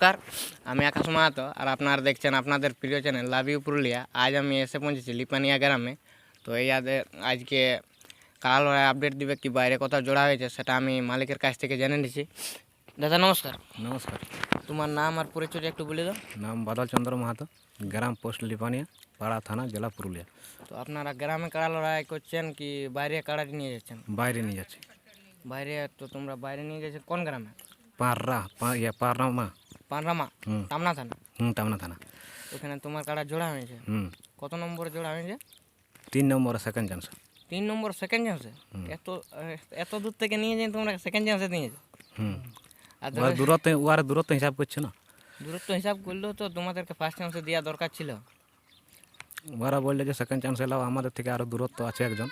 নমস্কার। আমি আকাশ মাহাতো আর আপনারা দেখছেন আপনাদের প্রিয় চ্যানেল লাভ ইউ পুরুলিয়া। আজ আমি এসে পৌঁছেছি লিপানিয়া গ্রামে। তো এই আদে আজকে কাল আপডেট দিবে কি বাইরে কোথাও জোড়া হয়েছে সেটা আমি মালিকের কাছ থেকে জেনে নিছি। দাদা নমস্কার। নমস্কার। তোমার নাম আর পরিচয়টা একটু বলে দাও। নাম বাদল চন্দ্র মাহাতো গ্রাম পোস্ট লিপানিয়া পাড়া থানা জেলা পুরুলিয়া। তো আপনারা গ্রামে কাড়া লড়াই করছেন কি বাইরে কাড়াটি নিয়ে যাচ্ছেন? বাইরে নিয়ে যাচ্ছি। বাইরে তো তোমরা বাইরে নিয়ে গেছে কোন গ্রামে? পাররা পা ইয়ে পাররামা পানরামা টামনা থানা। হুম টামনা থানা। ওখানে তোমার কাড়া জোড়া হয়েছে? হুম। কত নম্বরে জোড়া হয়েছে? তিন নম্বর সেকেন্ড চান্স তিন নম্বর সেকেন্ড চান্সে এত এত দূর থেকে নিয়ে যাই তোমরা সেকেন্ড চান্সে নিয়ে যাও হুম। আর দূরত্ব ওরা দূরত্ব হিসাব করছে না। দূরত্ব হিসাব করলেও তো তোমাদেরকে ফার্স্ট চান্সে দেওয়া দরকার ছিল। ওরা বললে যে সেকেন্ড চান্স এলাও আমাদের থেকে আরও দূরত্ব আছে একজন।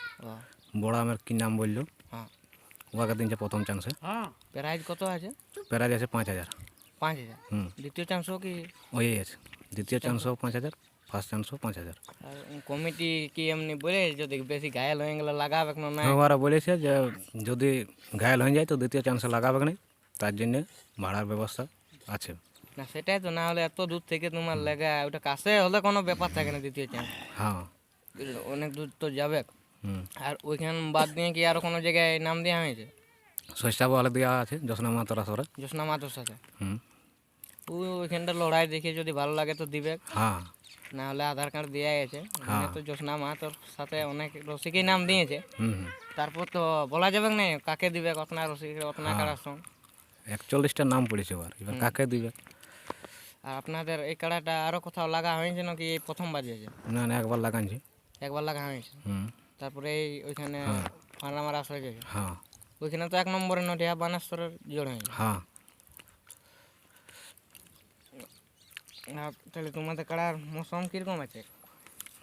বড় আমের কি নাম বলল? হ্যাঁ। ওকে দিনছে প্রথম চান্সে প্রাইজ কত আছে? প্রাইজ আছে পাঁচ হাজার। পাঁচ হাজার। দ্বিতীয় চান্সও কি? ওই দ্বিতীয় চান্সও পাঁচ হাজার ফার্স্ট চান্সও পাঁচ হাজার। আর কমিটি কি এমনি বলে যদি বেশি ঘায়াল হয়ে গেলে লাগাবে না না ওরা বলেছে যে যদি ঘায়ল হয়ে যায় তো দ্বিতীয় চান্সে লাগাবে না তার জন্যে ভাড়ার ব্যবস্থা আছে। না সেটাই তো না হলে এত দূর থেকে তোমার লেগে ওটা কাছে হলে কোনো ব্যাপার থাকে না দ্বিতীয় চান্স হ্যাঁ। অনেক দূর তো যাবে। আর ওইখান বাদ দিয়ে কি আরও কোনো জায়গায় নাম দেওয়া হয়েছে? শস্যা বলে দেওয়া আছে যশনা মাতরা সরে জ্যোৎস্না মাতোর সাথে হুম। ওই ওইখানটা লড়াই দেখে যদি ভালো লাগে তো দিবে। হ্যাঁ। না হলে আধার কার্ড দেওয়া গেছে। ওখানে তো জ্যোৎস্না মাতোর সাথে অনেক রসিকেই নাম দিয়েছে। তারপর তো বলা যাবে না কাকে দিবে কতনা রসিক কতনা হ্যাঁ। কাড়ার সঙ্গ একচল্লিশটা নাম পড়েছে এবার এবার কাকে দিবে? আর আপনাদের এই কাড়াটা আরও কোথাও লাগা হয়েছে নাকি এই প্রথম বাজিয়েছে? না না একবার লাগানছি একবার লাগা হয়েছে। তারপরে এই ওইখানে পান্না মারা হয়ে গেছে। হ্যাঁ। ওইখানে তো এক নম্বরে নটিয়া বানেশ্বরের জোড় হয়েছে। হ্যাঁ। তাহলে তোমাদের কাড়ার মৌসুম কীরকম আছে?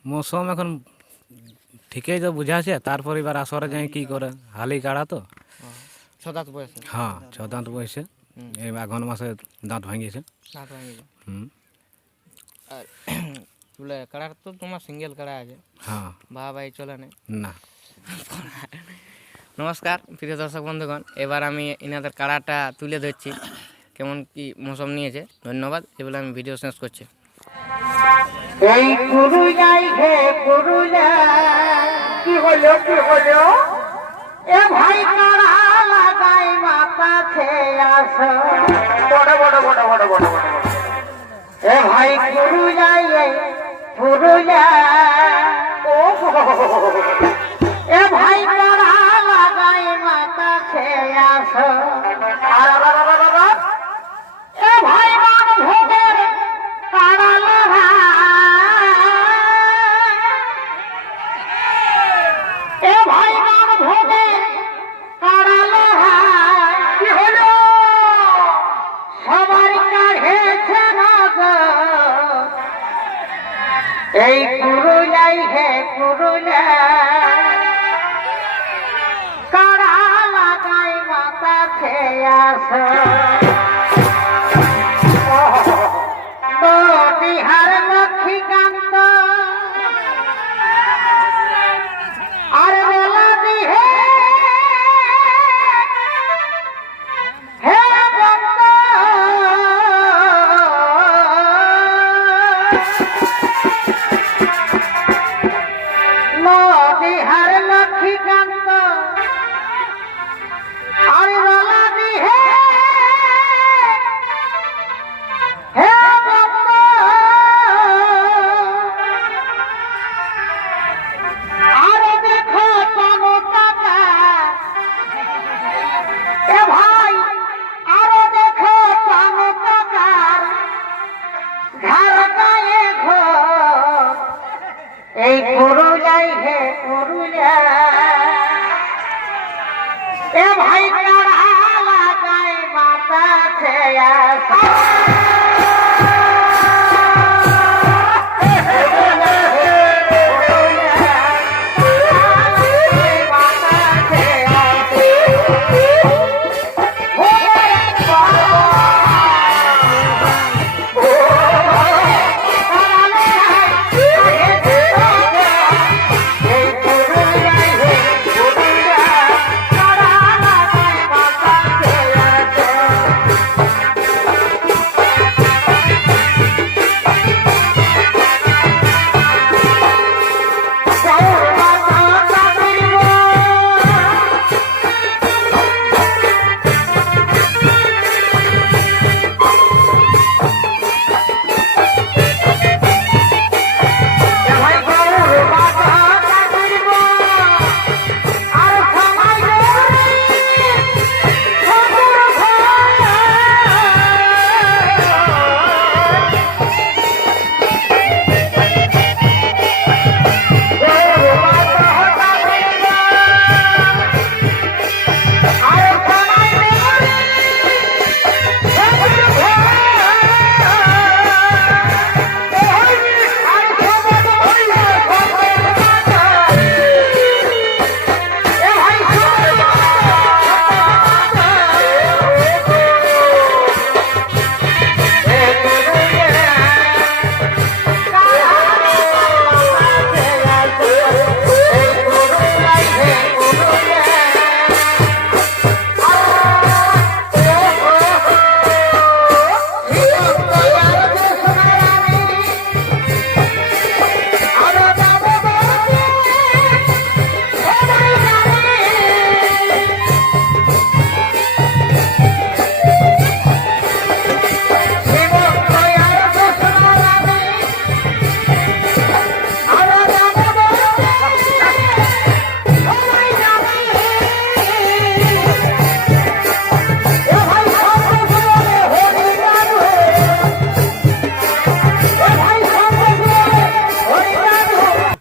মৌসুম এখন ঠিকই তো বুঝাছে তারপর এবার আসরে যাই কি করে হালি কাড়া তো। ছদাত বয়সে? হ্যাঁ ছ দাঁত বসে এই আঘন মাসে দাঁত ভাঙিয়েছে। না তো হয়ে গেছে হুম। আর বলে কাড়ার তো তোমার সিঙ্গেল কাড়া আছে। হ্যাঁ। বা ভাই চলে না? না। নমস্কার প্রিয় দর্শক বন্ধুগণ এবার আমি এনাদের কাড়াটা তুলে ধরছি। কেমন কি মৌসুম নিয়েছে, ধন্যবাদ। এগুলো আমি ভিডিও শেষ করছি। এই পুরুলিয়ায় হে পুরুলিয়া, কি এ ভাই খেয়ে ভাই পুরুলিয়ায়, এই পুরুলিয়া ও এই পুরুলাই হে পুরুলা কাড়া লাগাই মাথা খেয়ে এ ভাই কাড়া লাগাই মাথা খেয়া